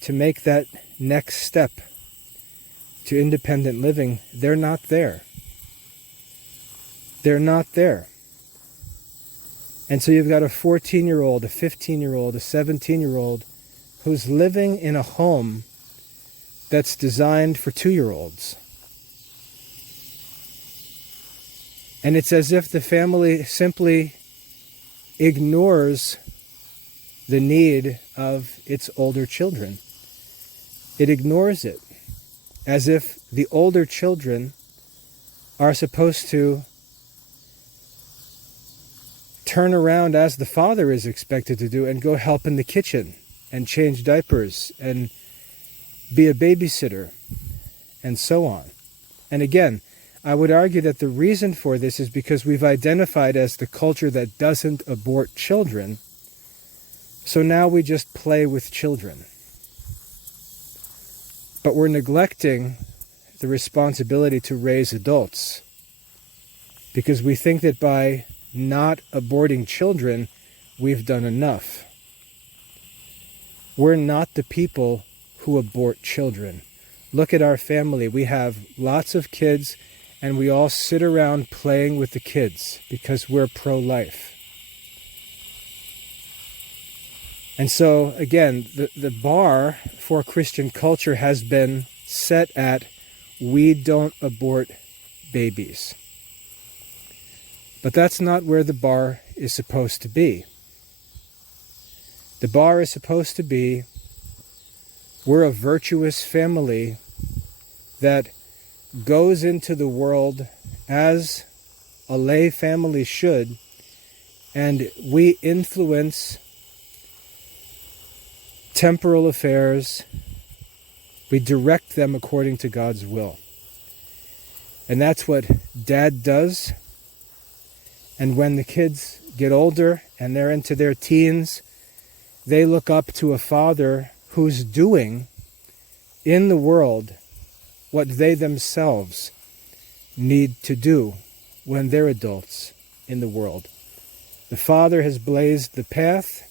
to make that next step to independent living, they're not there. They're not there. And so you've got a 14-year-old, a 15-year-old, a 17-year-old who's living in a home that's designed for 2-year-olds. And it's as if the family simply ignores the need of its older children. It ignores it, as if the older children are supposed to turn around as the father is expected to do and go help in the kitchen and change diapers and be a babysitter and so on. And again, I would argue that the reason for this is because we've identified as the culture that doesn't abort children. So now we just play with children. But we're neglecting the responsibility to raise adults because we think that by not aborting children, we've done enough. We're not the people who abort children. Look at our family. We have lots of kids, and we all sit around playing with the kids because we're pro-life. And so, again, the bar for Christian culture has been set at, we don't abort babies. But that's not where the bar is supposed to be. The bar is supposed to be, we're a virtuous family that goes into the world as a lay family should, and we influence temporal affairs. We direct them according to God's will. And that's what Dad does. And when the kids get older and they're into their teens, they look up to a father who's doing in the world what they themselves need to do when they're adults in the world. The father has blazed the path.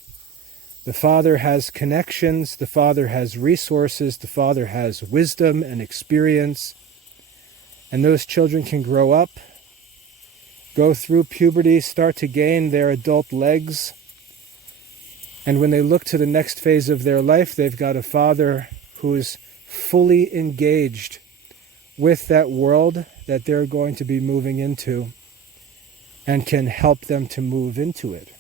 The father has connections. The father has resources. The father has wisdom and experience. And those children can grow up, go through puberty, start to gain their adult legs. And when they look to the next phase of their life, they've got a father who's fully engaged with that world that they're going to be moving into and can help them to move into it.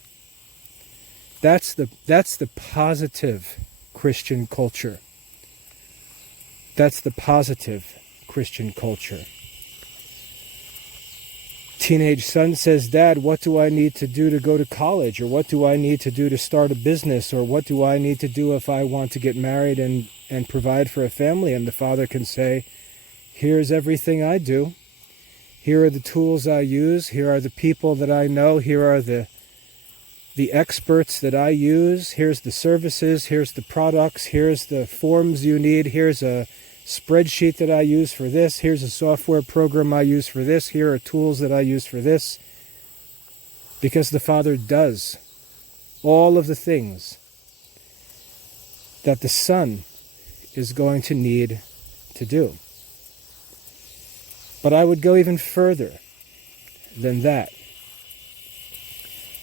That's the positive Christian culture. That's the positive Christian culture. Teenage son says, Dad, what do I need to do to go to college? Or what do I need to do to start a business? Or what do I need to do if I want to get married and provide for a family? And the father can say, here's everything I do. Here are the tools I use. Here are the people that I know. Here are the experts that I use. Here's the services. Here's the products. Here's the forms you need. Here's a spreadsheet that I use for this. Here's a software program I use for this. Here are tools that I use for this. Because the Father does all of the things that the Son is going to need to do. But I would go even further than that.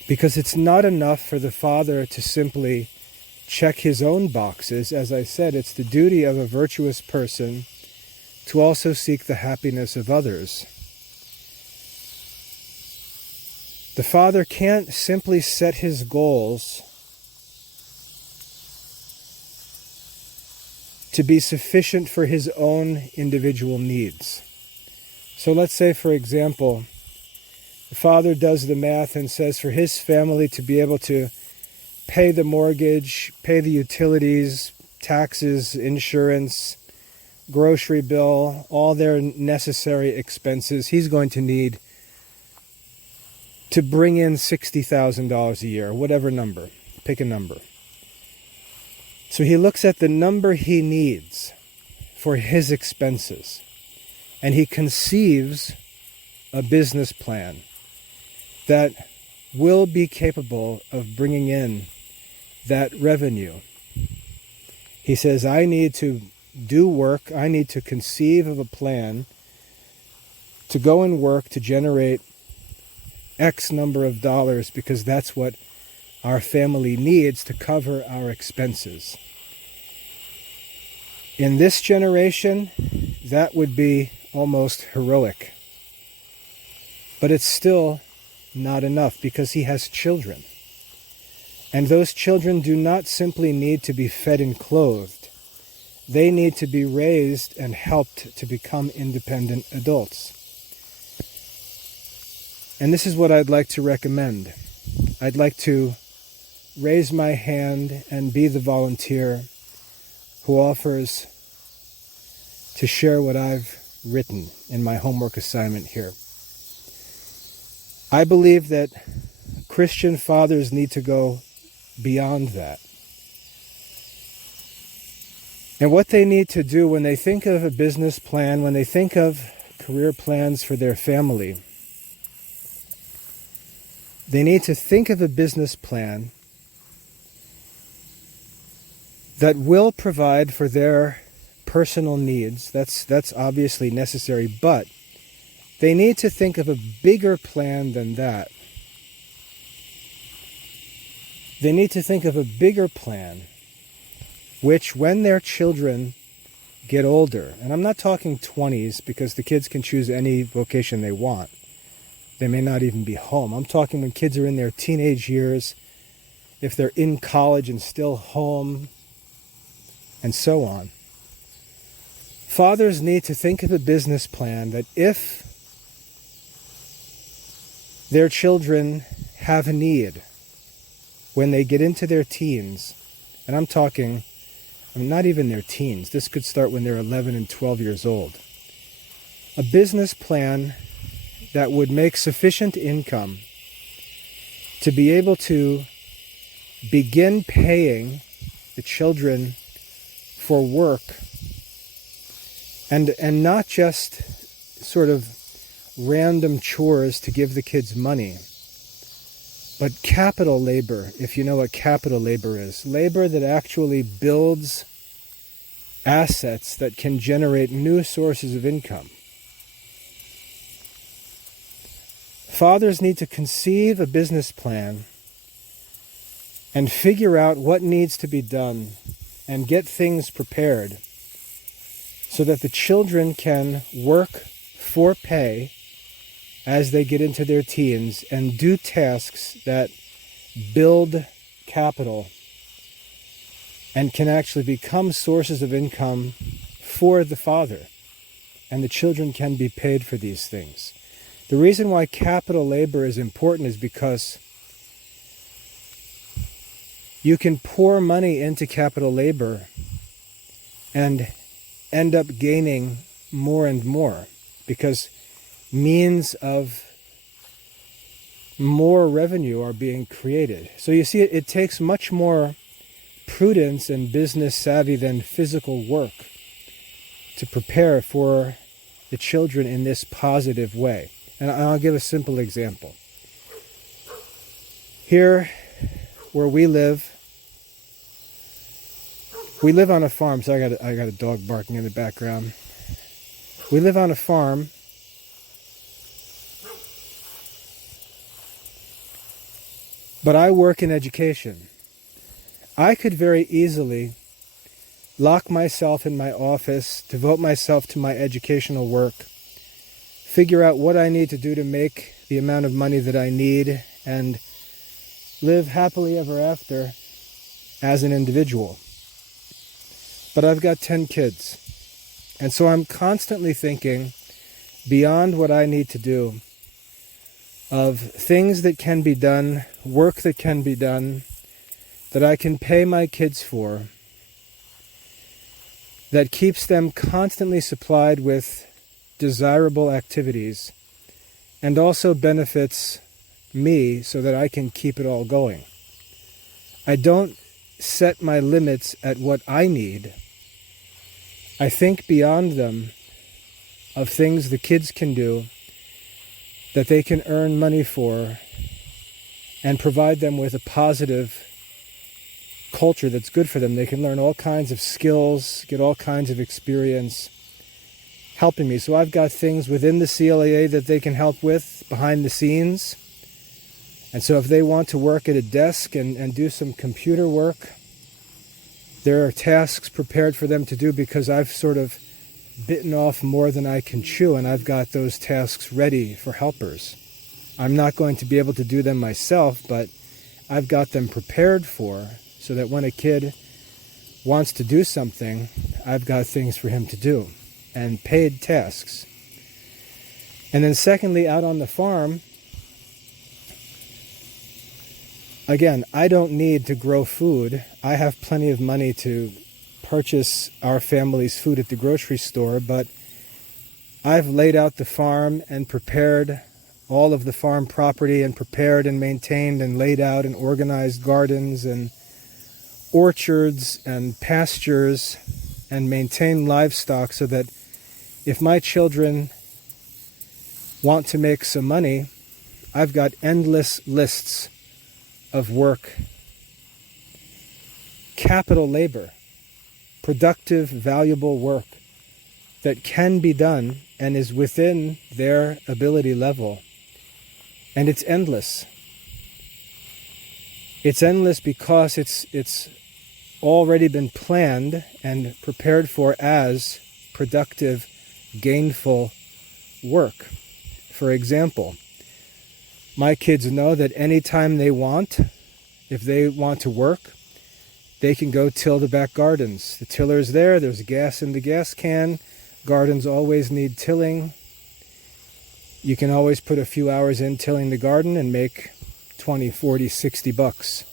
Because it's not enough for the Father to simply check his own boxes. As I said, it's the duty of a virtuous person to also seek the happiness of others. The Father can't simply set his goals to be sufficient for his own individual needs. So let's say, for example, the father does the math and says for his family to be able to pay the mortgage, pay the utilities, taxes, insurance, grocery bill, all their necessary expenses, he's going to need to bring in $60,000 a year, whatever number. Pick a number. So he looks at the number he needs for his expenses, and he conceives a business plan that will be capable of bringing in that revenue. He says, I need to do work, I need to conceive of a plan to go and work to generate X number of dollars, because that's what our family needs to cover our expenses. In this generation, that would be almost heroic. But it's still not enough, because he has children. And those children do not simply need to be fed and clothed. They need to be raised and helped to become independent adults. And this is what I'd like to recommend. I'd like to raise my hand and be the volunteer who offers to share what I've written in my homework assignment here. I believe that Christian fathers need to go beyond that. And what they need to do when they think of a business plan, when they think of career plans for their family, They need to think of a business plan that will provide for their personal needs. That's obviously necessary, but they need to think of a bigger plan than that. They need to think of a bigger plan, which when their children get older, and I'm not talking 20s because the kids can choose any vocation they want. They may not even be home. I'm talking when kids are in their teenage years, if they're in college and still home, and so on. Fathers need to think of a business plan that if their children have a need when they get into their teens, and I'm talking, not even their teens, this could start when they're 11 and 12 years old, a business plan that would make sufficient income to be able to begin paying the children for work, and not just sort of random chores to give the kids money, but capital labor, if you know what capital labor is. Labor that actually builds assets that can generate new sources of income. Fathers need to conceive a business plan and figure out what needs to be done and get things prepared so that the children can work for pay as they get into their teens and do tasks that build capital and can actually become sources of income for the father. And the children can be paid for these things. The reason why capital labor is important is because you can pour money into capital labor and end up gaining more and more, because means of more revenue are being created. So you see, it takes much more prudence and business savvy than physical work to prepare for the children in this positive way. And I'll give a simple example. Here where we live on a farm, so I got a dog barking in the background. We live on a farm, but I work in education. I could very easily lock myself in my office, devote myself to my educational work, figure out what I need to do to make the amount of money that I need, and live happily ever after as an individual. But I've got 10 kids, and so I'm constantly thinking beyond what I need to do of things that can be done, work that can be done, that I can pay my kids for, that keeps them constantly supplied with desirable activities, and also benefits me so that I can keep it all going. I don't set my limits at what I need. I think beyond them of things the kids can do that they can earn money for and provide them with a positive culture that's good for them. They can learn all kinds of skills, get all kinds of experience helping me. So I've got things within the CLAA that they can help with behind the scenes. And so if they want to work at a desk and do some computer work, there are tasks prepared for them to do because I've sort of bitten off more than I can chew, and I've got those tasks ready for helpers. I'm not going to be able to do them myself, but I've got them prepared for, so that when a kid wants to do something, I've got things for him to do, and paid tasks. And then secondly, out on the farm, again, I don't need to grow food. I have plenty of money to purchase our family's food at the grocery store, but I've laid out the farm and prepared all of the farm property and prepared and maintained and laid out and organized gardens and orchards and pastures and maintained livestock so that if my children want to make some money, I've got endless lists of work, capital labor, productive, valuable work that can be done and is within their ability level. And it's endless. It's endless because it's already been planned and prepared for as productive, gainful work. For example, my kids know that anytime they want, if they want to work, they can go till the back gardens. The tiller's there, there's gas in the gas can, gardens always need tilling. You can always put a few hours in tilling the garden and make 20, 40, 60 bucks.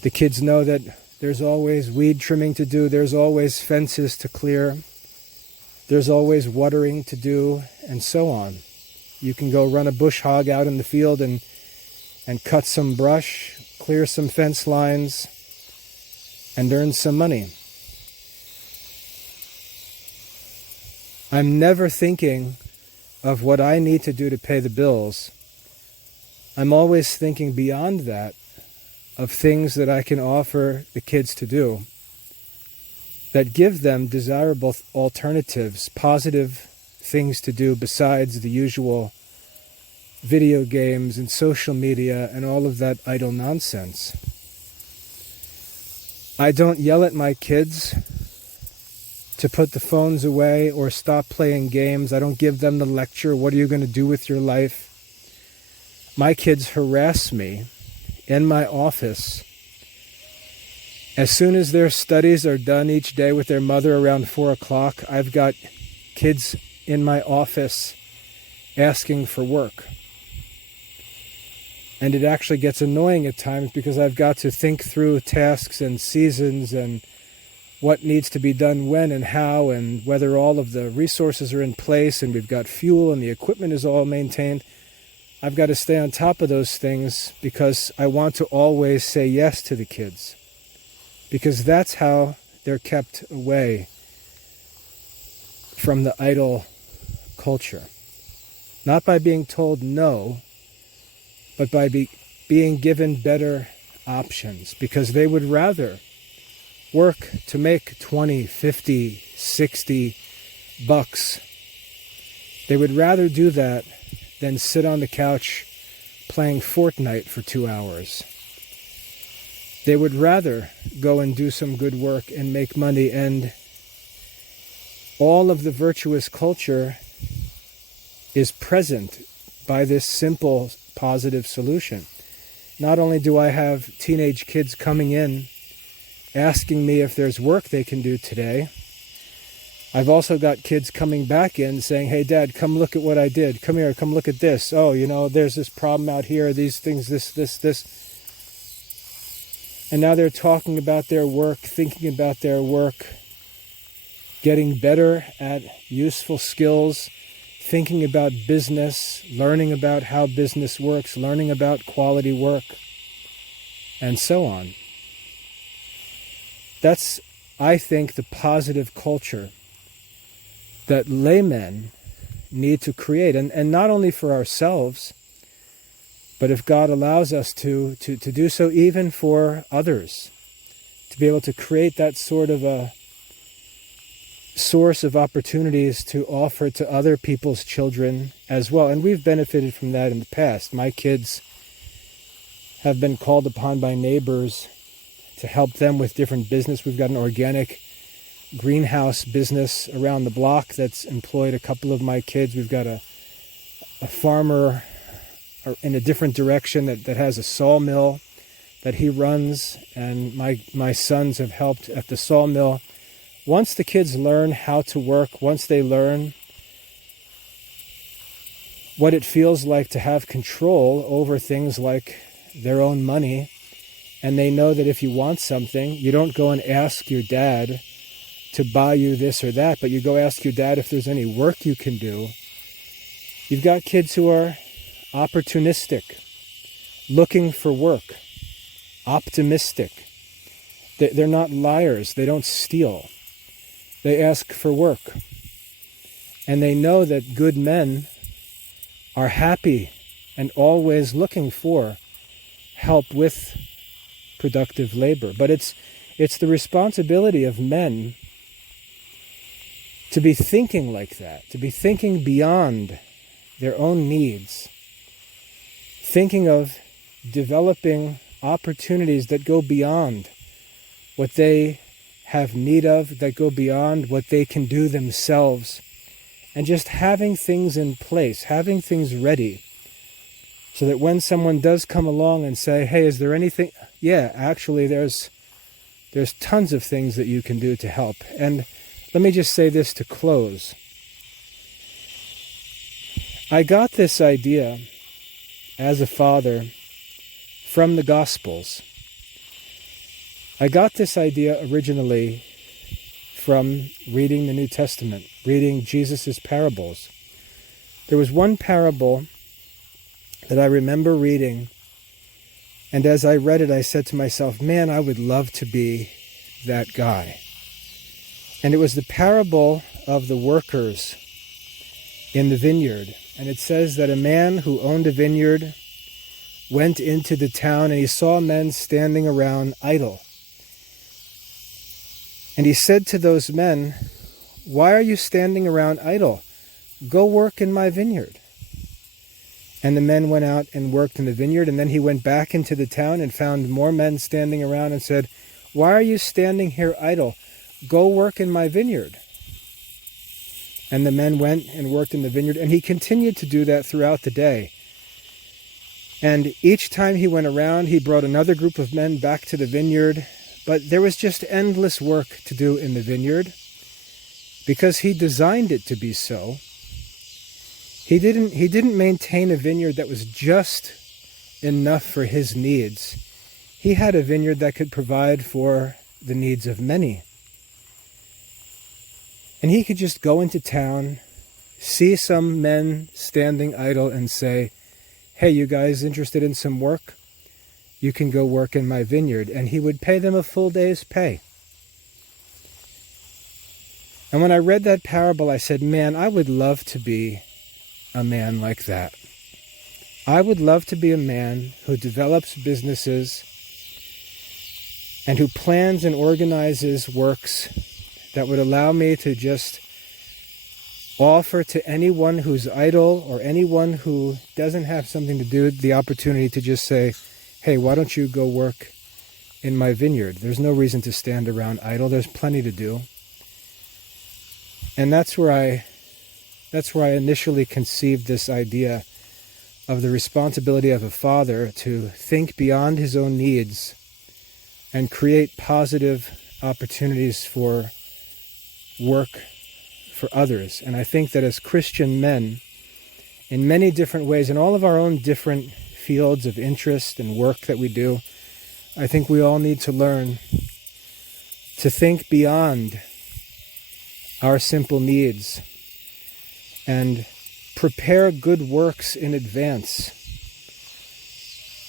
The kids know that there's always weed trimming to do, there's always fences to clear, there's always watering to do, and so on. You can go run a bush hog out in the field and cut some brush, clear some fence lines, and earn some money. I'm never thinking of what I need to do to pay the bills. I'm always thinking beyond that of things that I can offer the kids to do that give them desirable alternatives, positive things to do besides the usual video games and social media and all of that idle nonsense. I don't yell at my kids to put the phones away or stop playing games. I don't give them the lecture, what are you going to do with your life? My kids harass me in my office. As soon as their studies are done each day with their mother around 4 o'clock, I've got kids in my office asking for work. And it actually gets annoying at times because I've got to think through tasks and seasons and what needs to be done when and how and whether all of the resources are in place and we've got fuel and the equipment is all maintained. I've got to stay on top of those things because I want to always say yes to the kids. Because that's how they're kept away from the idle culture. Not by being told no, but by being given better options. Because they would rather work to make 20, 50, 60 bucks. They would rather do that than sit on the couch playing Fortnite for 2 hours. They would rather go and do some good work and make money, and all of the virtuous culture is present by this simple, positive solution. Not only do I have teenage kids coming in asking me if there's work they can do today, I've also got kids coming back in saying, hey, Dad, come look at what I did. Come here, come look at this. Oh, there's this problem out here, these things, this. And now they're talking about their work, thinking about their work, getting better at useful skills, thinking about business, learning about how business works, learning about quality work, and so on. That's, I think, the positive culture that laymen need to create, and not only for ourselves, but if God allows us to do so even for others, to be able to create that sort of a source of opportunities to offer to other people's children as well. And we've benefited from that in the past. My kids have been called upon by neighbors to help them with different business. We've got an organic greenhouse business around the block that's employed a couple of my kids. We've got a farmer in a different direction that has a sawmill that he runs, and my sons have helped at the sawmill. Once the kids learn how to work, once they learn what it feels like to have control over things like their own money, and they know that if you want something, you don't go and ask your dad to buy you this or that, but you go ask your dad if there's any work you can do. You've got kids who are opportunistic, looking for work, optimistic. They're not liars. They don't steal. They ask for work. And they know that good men are happy and always looking for help with productive labor. But it's the responsibility of men to be thinking like that, to be thinking beyond their own needs, thinking of developing opportunities that go beyond what they have need of, that go beyond what they can do themselves, and just having things in place, having things ready, so that when someone does come along and say, hey, is there anything? Yeah, actually there's tons of things that you can do to help. And let me just say this to close. I got this idea as a father from the Gospels. I got this idea originally from reading the New Testament, reading Jesus' parables. There was one parable that I remember reading, and as I read it, I said to myself, man, I would love to be that guy. And it was the parable of the workers in the vineyard. And it says that a man who owned a vineyard went into the town and he saw men standing around idle. And he said to those men, why are you standing around idle? Go work in my vineyard. And the men went out and worked in the vineyard, and then he went back into the town and found more men standing around and said, why are you standing here idle? Go work in my vineyard. And the men went and worked in the vineyard, and he continued to do that throughout the day. And each time he went around, he brought another group of men back to the vineyard, but there was just endless work to do in the vineyard because he designed it to be so. He didn't maintain a vineyard that was just enough for his needs. He had a vineyard that could provide for the needs of many. And he could just go into town, see some men standing idle and say, hey, you guys interested in some work? You can go work in my vineyard. And he would pay them a full day's pay. And when I read that parable, I said, man, I would love to be a man like that. I would love to be a man who develops businesses and who plans and organizes works that would allow me to just offer to anyone who's idle or anyone who doesn't have something to do the opportunity to just say, hey, why don't you go work in my vineyard? There's no reason to stand around idle. There's plenty to do. And that's where I initially conceived this idea of the responsibility of a father to think beyond his own needs and create positive opportunities for work for others. And I think that as Christian men, in many different ways, in all of our own different fields of interest and work that we do, I think we all need to learn to think beyond our simple needs and prepare good works in advance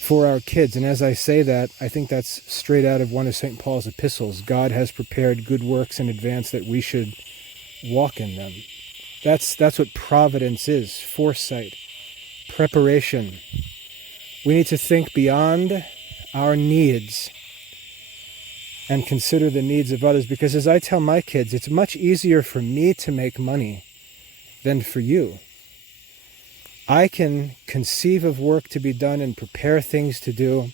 for our kids. And as I say that, I think that's straight out of one of St. Paul's epistles. God has prepared good works in advance that we should walk in them. That's what providence is, foresight, preparation. We need to think beyond our needs and consider the needs of others, because as I tell my kids, it's much easier for me to make money than for you. I can conceive of work to be done and prepare things to do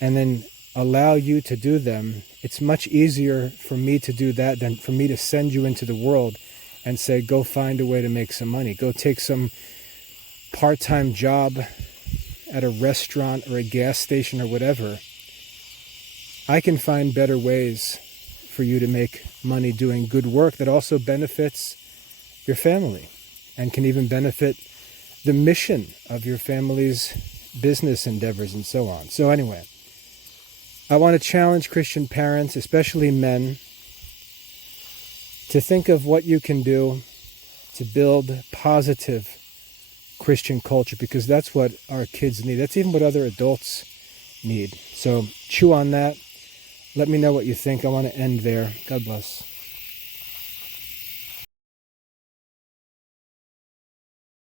and then allow you to do them. It's much easier for me to do that than for me to send you into the world and say, go find a way to make some money. Go take some part-time job at a restaurant or a gas station or whatever. I can find better ways for you to make money doing good work that also benefits your family and can even benefit the mission of your family's business endeavors and so on. So anyway, I want to challenge Christian parents, especially men, to think of what you can do to build positive Christian culture, because that's what our kids need. That's even what other adults need. So chew on that. Let me know what you think. I want to end there. God bless.